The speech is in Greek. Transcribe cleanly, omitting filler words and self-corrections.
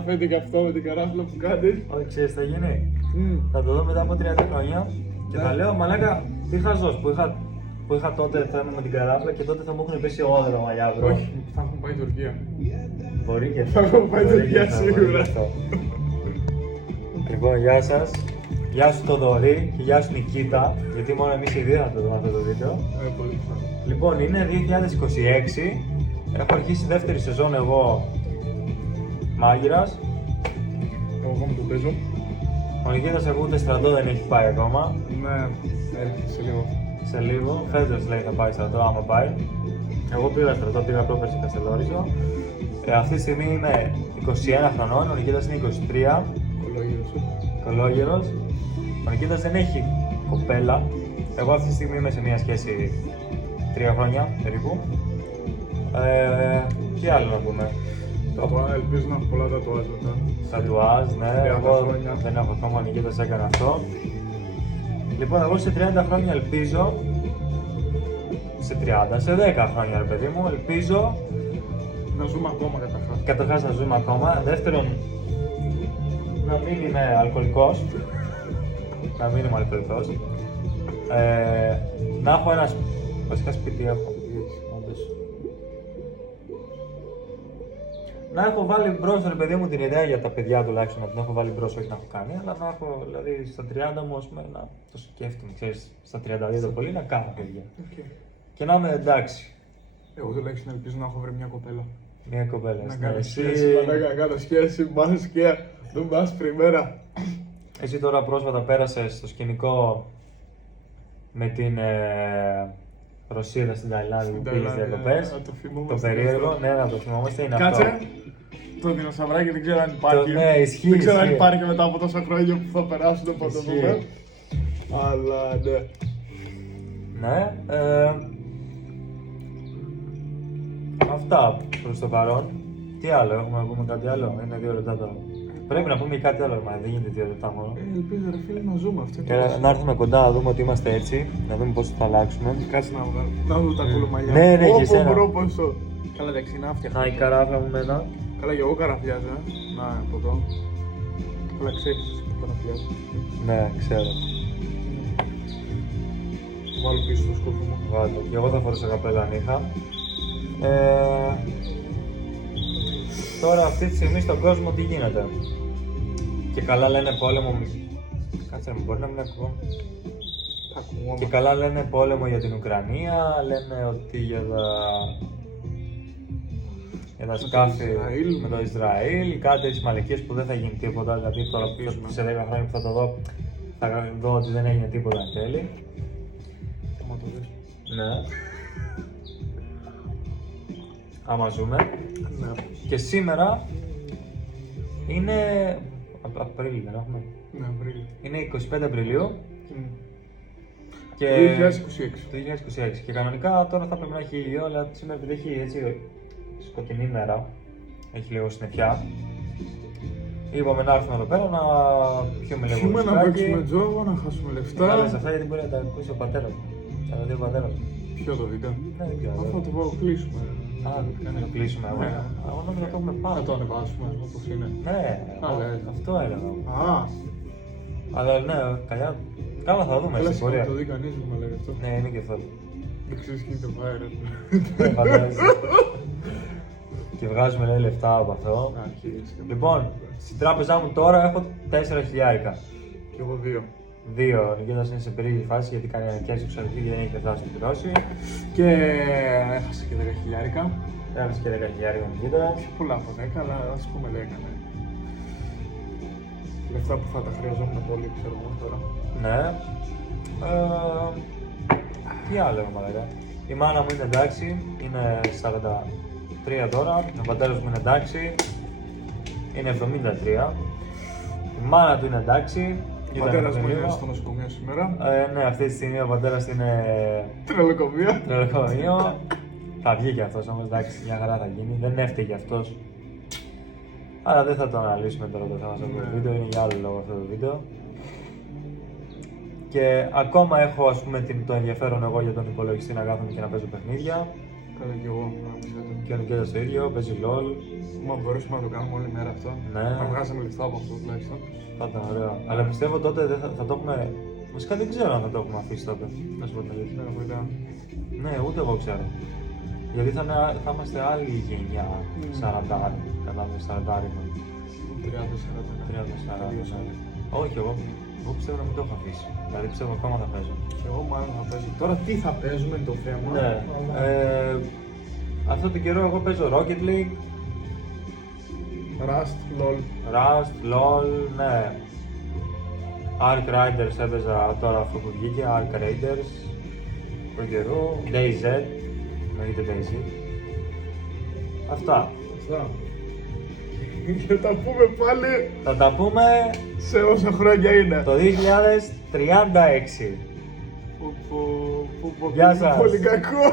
Φαίνεται και αυτό με την καράφλα που κάνεις. Όχι, ξέρεις τι θα γίνει. Θα το δω μετά από 30 χρόνια και θα λέω μαλάκα τι χαζός που είχα τότε θέμα με την καράφλα και τότε θα μου έχουν πέσει όλα τα μαλλιά, bro. Όχι, θα έχουν πάει Τουρκία. Μπορεί και Θα έχουν πάει Τουρκία σίγουρα. Λοιπόν, γεια σας. Γεια σου Θοδωρή και γεια σου Νικήτα, γιατί μόνο εμείς οι δύο θα το δούμε αυτό το βίντεο. Πολύ πιθανό. Λοιπόν, είναι 2026, έχω αρχίσει δεύτερη σεζόν εγώ μάγειρας. Εγώ με το παίζω. Ο Νικήτας εγώ ούτε στρατό δεν έχει πάει ακόμα. Ναι, έρχεται σε λίγο. Σε λίγο, φέτος λέει θα πάει στρατό άμα πάει. Εγώ πήγα στρατό, πήγα πρόπερση Καστελόριζο. Αυτή τη στιγμή είμαι 21 χρονών, ο Νικήτας είναι 23. Κολόγερος. Ο Νικήτας δεν έχει κοπέλα. Εγώ αυτή τη στιγμή είμαι σε μια σχέση 3 χρόνια περίπου. Τι άλλο να πούμε. Ελπίζω να έχω πολλά τατουάζ μετά. Τατουάζ, ναι. 30 Εγώ χρόνια. δεν έχω ακόμα, ο Νικήτας έκανε αυτό. Λοιπόν, εγώ σε 30 χρόνια ελπίζω. Σε 30, σε 10 χρόνια ρε παιδί μου, ελπίζω. Να ζούμε ακόμα καταρχάς. Καταρχάς να ζούμε ακόμα. Δεύτερον, να μην είμαι αλκοολικός. Να μην είμαι αλκοολικός. Να έχω ένα βασικά σπίτι έχω. Όντως. Να έχω βάλει μπρος ρε παιδί μου την ιδέα για τα παιδιά τουλάχιστον, να την έχω βάλει μπρος, όχι να έχω κάνει, αλλά να έχω δηλαδή στα 30 μου ας πούμε να το σκέφτομαι, ξέρεις, στα 32 το πολύ να κάνω παιδιά. Okay. Και να είμαι εντάξει. Εγώ τουλάχιστον ελπίζω να έχω βρει μια κοπέλα. Μια κοπέλα. Να κάνω σχέση, να κάνω σχέση, μας και δεν πας πριμέρα. Εσύ τώρα πρόσφατα πέρασες στο σκηνικό με την Ρωσίδα στην Ταϊλάνδη που πήγες διακοπές. Το περίεργο, ναι, να το θυμόμαστε, είναι Κάτσε. αυτό. Το δυνοσαυράκι δεν ξέρω αν υπάρχει. Ναι, ισχύει. Δεν ξέρω αν ισχύει. υπάρχει μετά από τόσα χρόνια που θα περάσουν από το Ισχύει. moment. Αλλά ναι. Ναι. Αυτά προς το παρόν. Τι άλλο, έχουμε να πούμε κάτι άλλο, είναι 2 λεπτά τώρα. Πρέπει να πούμε κάτι άλλο, μα δεν γίνεται 2 λεπτά μόνο. Ελπίζω ρε φίλε να ζούμε αυτό. Και να έρθουμε κοντά να δούμε ότι είμαστε έτσι, να δούμε πώς θα αλλάξουμε. Κάτσε να βγάλω. Να δω τα κολομαλιά. Ναι, ναι, και εσένα. Μπορώ πόσο. Καλά εντάξει, είναι αυτιά. Να η καράφλα μου μένα. Καλά και εγώ καραφιάζω. Να από εδώ. Καλά ξέρεις που καραφιάζω. Ναι, ξέρω. Βάλω πίσω στο σκοπό μου. Βάλτε. Και εγώ θα φορούσα καπέλα αν είχα. Τώρα αυτή τη στιγμή στον κόσμο τι γίνεται. Και καλά λένε πόλεμο. Κάτσε, μπορεί να μην ακούω. Και καλά λένε πόλεμο για την Ουκρανία, λένε ότι για τα σκάφη με το Ισραήλ, κάτι τέτοιες μαλακίες που δεν θα γίνει τίποτα. Δηλαδή τώρα σε 10 χρόνια που θα το δω, θα δω ότι δεν έγινε τίποτα εν τέλει. Ναι. Άμα ζούμε. Ναι. Και σήμερα είναι Απρίλιο, δεν έχουμε. Ναι, Απρίλιο. Είναι 25 Απριλίου. Και... Το 2026. 2026. Και κανονικά τώρα θα πρέπει να έχει ήλιο, αλλά σήμερα επειδή έχει έτσι σκοτεινή μέρα, έχει λίγο συννεφιά. Είπαμε να έρθουμε εδώ πέρα να πιούμε λίγο Πιούμε να ουσκάκι. παίξουμε τζόγο, να χάσουμε λεφτά. Αλλά σε αυτά γιατί μπορεί να τα ακούσει ο πατέρας μου. Θα τα δει ο πατέρας μου. Ποιο το βίντεο. Ναι, δεν ξέρω. Αυτό το πάω κλείσουμε. Α, να το κλείσουμε εγώ. Ναι. Εγώ νόμιζα το έχουμε Να πάνω. το ανεβάσουμε όπως είναι. Ναι, ναι. αυτό έλεγα. Α, Αλλά ναι, καλά θα δούμε καλά στην πορεία. το δει κανείς που με λέει αυτό. Ναι, είναι και αυτό. Δεν ξέρεις τι είναι το viral. Ναι, φαντάζεσαι. Και βγάζουμε λέει λεφτά από αυτό. Λοιπόν, στην τράπεζά μου τώρα έχω 4 χιλιάρικα. Και εγώ 2. 2, ο Νικήτας είναι σε περίεργη φάση γιατί κάνει ανακοίνωση εξωτερική και δεν έχει λεφτά να την πληρώσει. Και έχασα και 10 χιλιάρικα. Έχασε και 10 χιλιάρικα ο Νικήτας. Πιο πολλά από 10, αλλά ας πούμε 10, ναι. Λεφτά που θα τα χρειαζόμουν πολύ, ξέρω εγώ τώρα. Ναι. Τι άλλο έχω μαλάκα. Η μάνα μου είναι εντάξει, είναι 43 τώρα. Ο πατέρας μου είναι εντάξει, είναι 73. Η μάνα του είναι εντάξει. Ο πατέρας μου είναι στο νοσοκομείο σήμερα. Ναι, αυτή τη στιγμή ο πατέρας είναι Τρελοκομείο. νοσοκομείο. Θα βγει και αυτός όμως, εντάξει, μια χαρά θα γίνει. Δεν έφταιγε αυτός. Αλλά δεν θα το αναλύσουμε τώρα το θέμα σε αυτό το βίντεο, είναι για άλλο λόγο αυτό το βίντεο. Και ακόμα έχω ας πούμε το ενδιαφέρον εγώ για τον υπολογιστή να κάθομαι και να παίζω παιχνίδια. Θέλω κι εγώ να προσθέτω. Και ο Νικήτας το ίδιο, παίζει LOL. Μα μπορούσαμε να το κάνουμε όλη μέρα αυτό. Ναι. Να βγάζαμε λεφτά από αυτό τουλάχιστον. Θα ήταν ωραίο. Αλλά πιστεύω τότε θα το έχουμε. Βασικά δεν ξέρω αν θα το έχουμε αφήσει τότε. Να σου πω την αλήθεια. Δεν έχω ιδέα. Ναι, ούτε εγώ ξέρω. Γιατί θα είμαστε άλλη γενιά 40, κατά με 40. 30-40. Όχι, εγώ πιστεύω να μην το έχω αφήσει. Δηλαδή πιστεύω ακόμα θα παίζω. Και εγώ μάλλον θα παίζω. Τώρα τι θα παίζουμε είναι το θέμα. Ναι. Αλλά... Αυτό τον καιρό εγώ παίζω Rocket League, Rust, LOL. Rust, LOL, ναι. Ark Riders έπαιζα τώρα αυτό που βγήκε, Ark Raiders. Τον καιρό. DayZ, εννοείται DayZ. Αυτά. Αυτά. Και τα πούμε πάλι Θα τα πούμε σε όσα χρόνια είναι. το 2036. Γεια Γεια σας. Πολύ κακό.